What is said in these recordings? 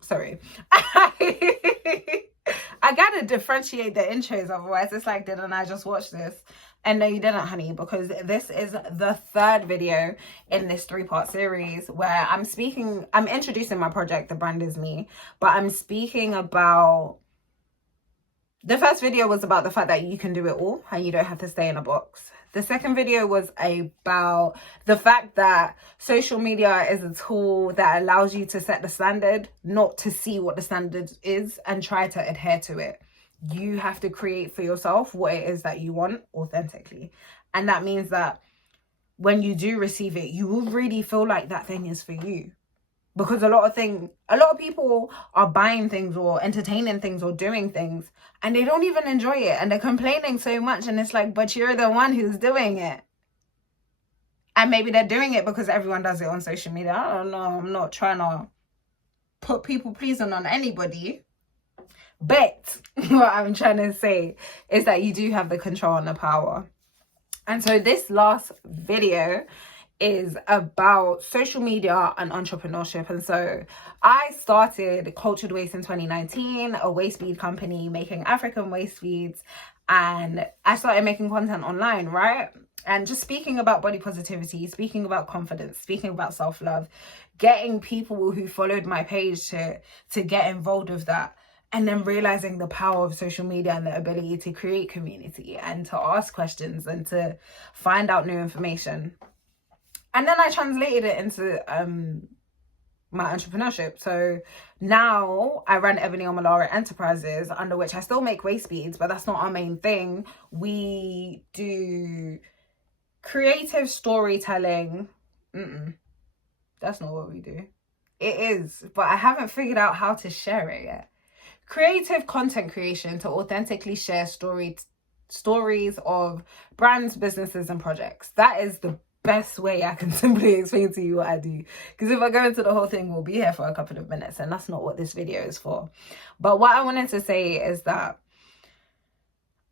Sorry. I gotta differentiate the intros, otherwise it's like, didn't I just watch this? And no, you didn't, honey, because this is the third video in this 3-part series where I'm introducing my project, The Brand Is Me, but I'm speaking about, the first video was about the fact that you can do it all and you don't have to stay in a box. The second video was about the fact that social media is a tool that allows you to set the standard, not to see what the standard is and try to adhere to it. You have to create for yourself what it is that you want authentically. And that means that when you do receive it, you will really feel like that thing is for you. Because a lot of people are buying things or entertaining things or doing things and they don't even enjoy it and they're complaining so much, and it's like, but you're the one who's doing it. And maybe they're doing it because everyone does it on social media. I don't know. I'm not trying to put people pleasing on anybody. But what I'm trying to say is that you do have the control and the power. And so this last video is about social media and entrepreneurship. And so I started Cultured Waste in 2019, a waste bead company making African waste beads. And I started making content online, right? And just speaking about body positivity, speaking about confidence, speaking about self-love, getting people who followed my page to get involved with that. And then realizing the power of social media and the ability to create community and to ask questions and to find out new information. And then I translated it into my entrepreneurship. So now I run Ebony Omalara Enterprises, under which I still make waist beads, but that's not our main thing. We do creative storytelling. That's not what we do. It is, but I haven't figured out how to share it yet. Creative content creation to authentically share stories of brands, businesses, and projects. That is the best way I can simply explain to you what I do. Because if I go into the whole thing, we'll be here for a couple of minutes, and that's not what this video is for. But what I wanted to say is that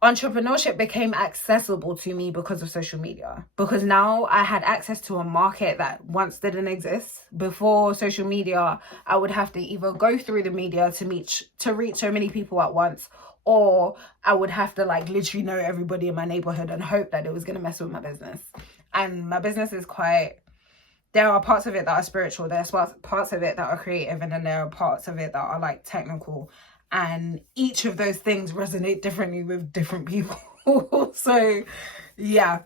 entrepreneurship became accessible to me because of social media. Because now I had access to a market that once didn't exist. Before social media, I would have to either go through the media to reach so many people at once, or I would have to like literally know everybody in my neighborhood and hope that it was going to mess with my business. And my business is there are parts of it that are spiritual, there's parts of it that are creative, and then there are parts of it that are like technical. And each of those things resonate differently with different people. So yeah,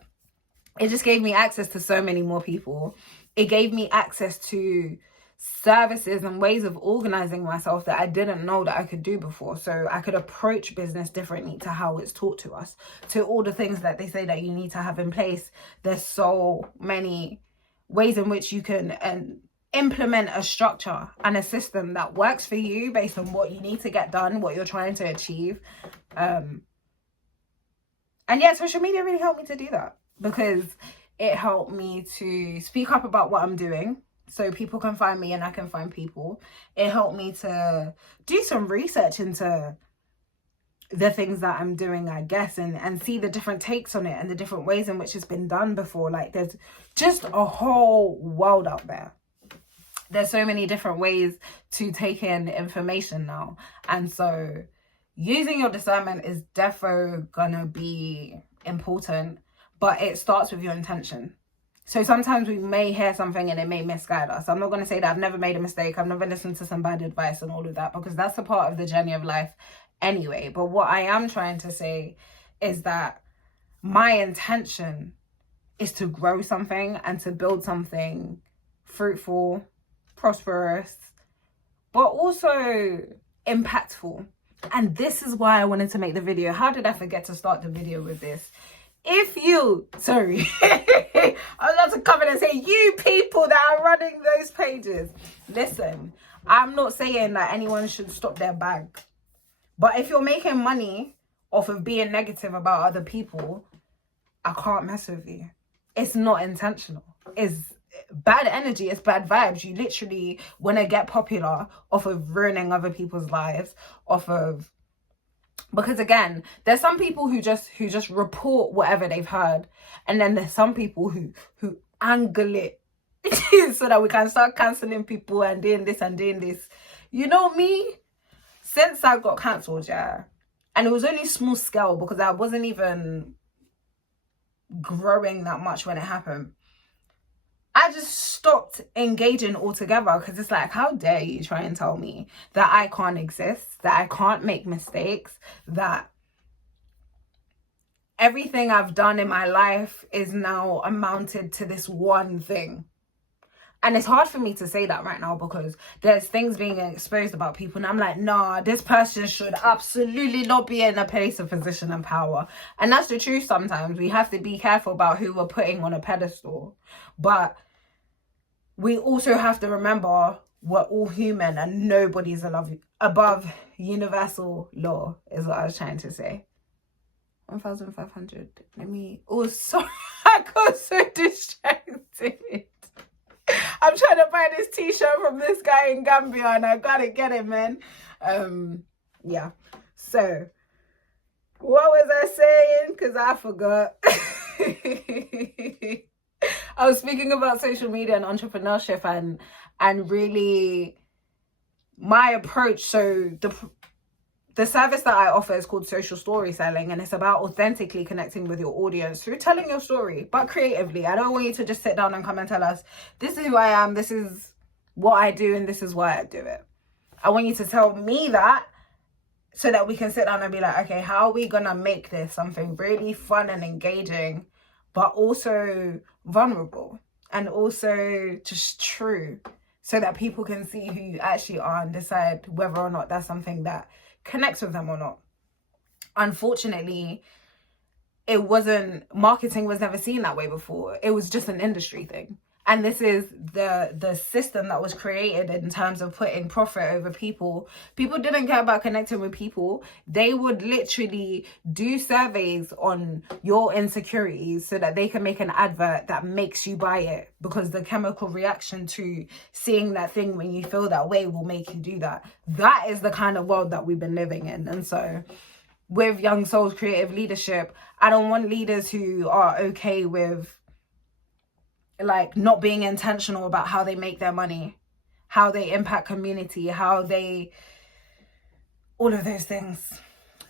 it just gave me access to so many more people. It gave me access to services and ways of organizing myself that I didn't know that I could do before. So I could approach business differently to how it's taught to us, to all the things that they say that you need to have in place. There's so many ways in which you can implement a structure and a system that works for you based on what you need to get done, what you're trying to achieve. And yeah, social media really helped me to do that, because it helped me to speak up about what I'm doing so people can find me and I can find people. It helped me to do some research into the things that I'm doing, I guess, and see the different takes on it and the different ways in which it's been done before. Like, there's just a whole world out there. There's so many different ways to take in information now. And so using your discernment is defo gonna be important, but it starts with your intention. So sometimes we may hear something and it may misguide us. I'm not going to say that I've never made a mistake. I've never listened to some bad advice and all of that, because that's a part of the journey of life anyway. But what I am trying to say is that my intention is to grow something and to build something fruitful, prosperous, but also impactful. And this is why I wanted to make the video. How did I forget to start the video with this? If you, sorry, I was about to come in and say, you people that are running those pages, listen, I'm not saying that anyone should stop their bag. But if you're making money off of being negative about other people, I can't mess with you. It's not intentional. It's bad energy, it's bad vibes. You literally want to get popular off of ruining other people's lives, because again, there's some people who just report whatever they've heard, and then there's some people who angle it so that we can start cancelling people and doing this and doing this. You know me, since I got cancelled, yeah, and it was only small scale because I wasn't even growing that much when it happened. I just stopped engaging altogether because it's like, how dare you try and tell me that I can't exist, that I can't make mistakes, that everything I've done in my life is now amounted to this one thing. And it's hard for me to say that right now because there's things being exposed about people. And I'm like, nah, this person should absolutely not be in a place of position and power. And that's the truth sometimes. We have to be careful about who we're putting on a pedestal. But we also have to remember we're all human and nobody's above universal law, is what I was trying to say. 1,500. Let me... Oh, sorry. I got so distracted. I'm trying to buy this t-shirt from this guy in Gambia and I gotta get it, man. Yeah. So, what was I saying? Because I forgot. I was speaking about social media and entrepreneurship and really my approach. So the service that I offer is called social story selling, and it's about authentically connecting with your audience through telling your story, but creatively. I don't want you to just sit down and come and tell us, this is who I am, this is what I do, and this is why I do it. I want you to tell me that so that we can sit down and be like, okay, how are we gonna make this something really fun and engaging, but also vulnerable and also just true, so that people can see who you actually are and decide whether or not that's something that connects with them or not. Unfortunately, marketing was never seen that way before. It was just an industry thing. And this is the system that was created in terms of putting profit over people. People didn't care about connecting with people. They would literally do surveys on your insecurities so that they can make an advert that makes you buy it, because the chemical reaction to seeing that thing when you feel that way will make you do that. That is the kind of world that we've been living in. And so with Young Souls Creative Leadership, I don't want leaders who are okay with like not being intentional about how they make their money, how they impact community, all of those things.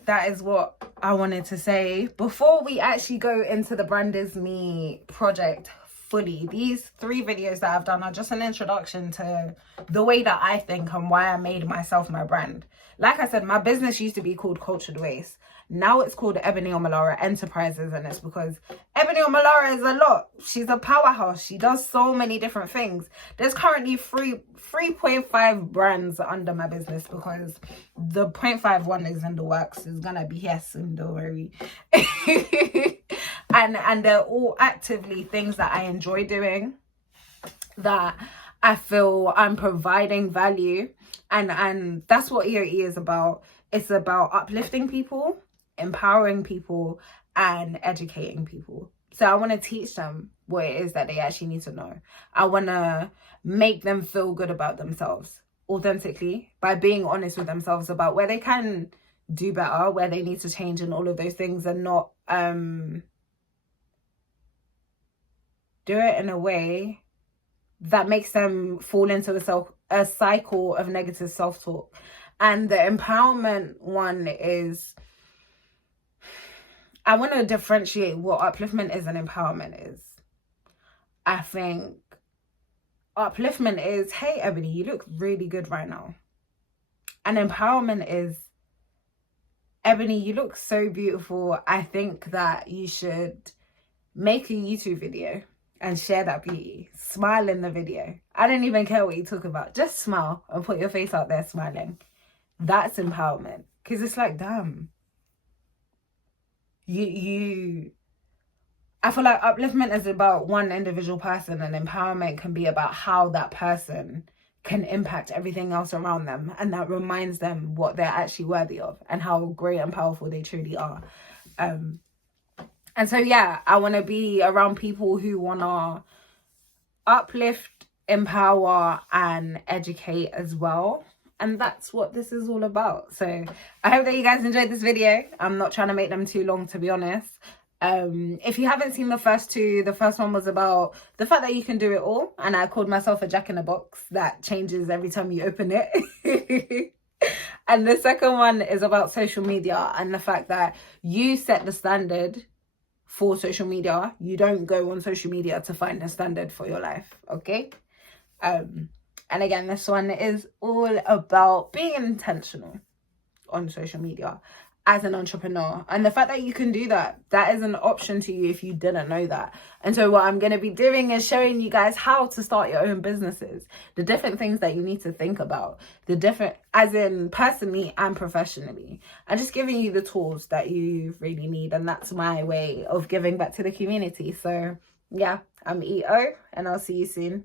That is what I wanted to say. Before we actually go into the Brand Is Me project fully, these 3 videos that I've done are just an introduction to the way that I think and why I made myself my brand. Like I said, my business used to be called Cultured Waste. Now it's called Ebony Omalara Enterprises, and it's because Ebony Omalara is a lot. She's a powerhouse. She does so many different things. There's currently 3.5 brands under my business because the 0.5 one is in the works. It's gonna be here soon, don't worry. and they're all actively things that I enjoy doing, that I feel I'm providing value, and that's what EOE is about. It's about uplifting people, empowering people, and educating people. So I want to teach them what it is that they actually need to know. I want to make them feel good about themselves authentically by being honest with themselves about where they can do better, where they need to change, and all of those things, and not do it in a way that makes them fall into a cycle of negative self-talk. And the empowerment one is, I want to differentiate what upliftment is and empowerment is. I think upliftment is, hey, Ebony, you look really good right now. And empowerment is, Ebony, you look so beautiful. I think that you should make a YouTube video and share that beauty. Smile in the video. I don't even care what you talk about. Just smile and put your face out there smiling. That's empowerment. Because it's like, damn. I feel like upliftment is about one individual person, and empowerment can be about how that person can impact everything else around them, and that reminds them what they're actually worthy of and how great and powerful they truly are. And so, yeah, I want to be around people who want to uplift, empower, and educate as well. And that's what this is all about. So I hope that you guys enjoyed this video. I'm not trying to make them too long, to be honest. If you haven't seen the first two, the first one was about the fact that you can do it all, and I called myself a jack in a box that changes every time you open it. And the second one is about social media and the fact that you set the standard for social media. You don't go on social media to find a standard for your life, okay? And again, this one is all about being intentional on social media as an entrepreneur, and the fact that you can do that is an option to you if you didn't know that. And so what I'm going to be doing is showing you guys how to start your own businesses, the different things that you need to think about, the different, as in personally and professionally, and just giving you the tools that you really need. And that's my way of giving back to the community. So yeah, I'm EO, and I'll see you soon.